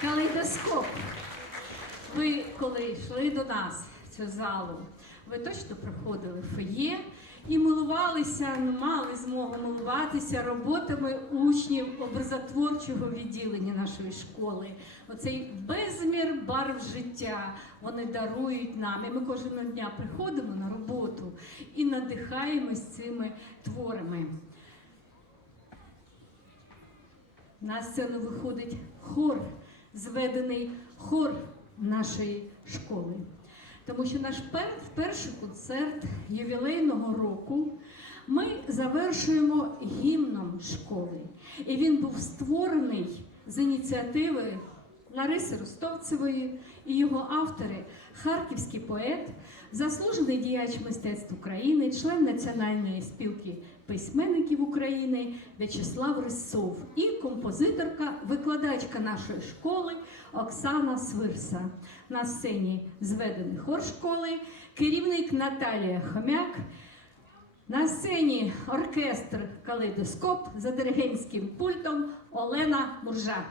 Калейдоскоп. Ви, коли йшли до нас цю залу, ви точно проходили фоє і милувалися, ну, мали змогу милуватися роботами учнів образотворчого відділення нашої школи. Оцей безмір барв життя вони дарують нам. І ми кожного дня приходимо на роботу і надихаємось цими творами. На сцену виходить хор, зведений хор нашої школи. Тому що наш пер- перший концерт ювілейного року ми завершуємо гімном школи. І він був створений з ініціативи Лариси Ростовцевої і його автори харківський поет, заслужений діяч мистецтв України, член Національної спілки письменників України В'ячеслав Рисов і композиторка, викладачка нашої школи Оксана Свирса. На сцені зведений хор школи, керівник Наталія Хомяк. На сцені оркестр Калейдоскоп за диригентським пультом Олена Муржа.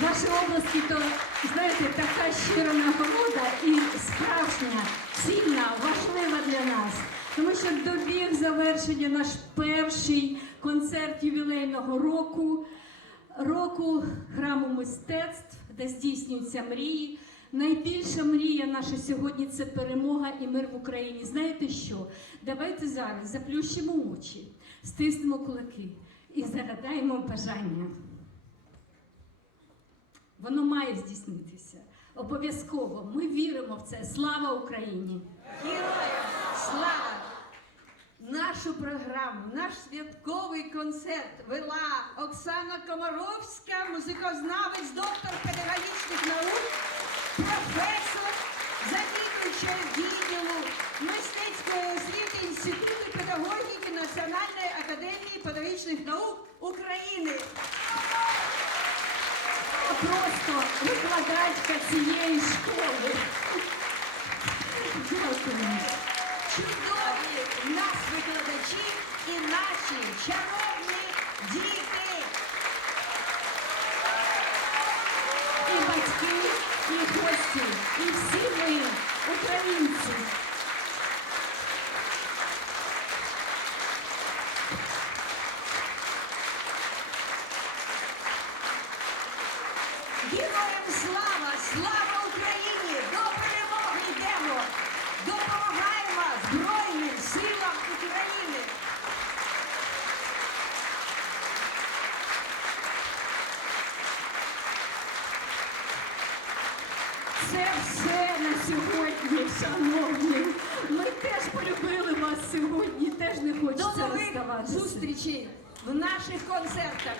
В вашій області то, знаєте, така щира нагорода і справжня, цінна, важлива для нас. Тому що добіг завершення наш перший концерт ювілейного року, року храму мистецтв, де здійснюються мрії. Найбільша мрія наша сьогодні це перемога і мир в Україні. Знаєте що? Давайте зараз заплющимо очі, стиснемо кулаки і загадаємо бажання. Воно має здійснитися. Обов'язково. Ми віримо в це. Слава Україні! Героям слава! Нашу програму, наш святковий концерт вела Оксана Комаровська, музикознавець, доктор педагогічних наук, професор, завідуюча відділу мистецької освіти Інституту педагогіки Національної академії педагогічних наук України. Просто викладачка цієї школи. Дякую. Чудові в нас викладачі і наші чарівні діти. І батьки, і гості, і всі ми, українці. Героям слава! Слава Україні! До перемоги йдемо! Допомагаємо Збройним силам України! Це все на сьогодні, шановні. Ми теж полюбили вас сьогодні, теж не До хочеться нових розставатися. зустрічей в наших концертах!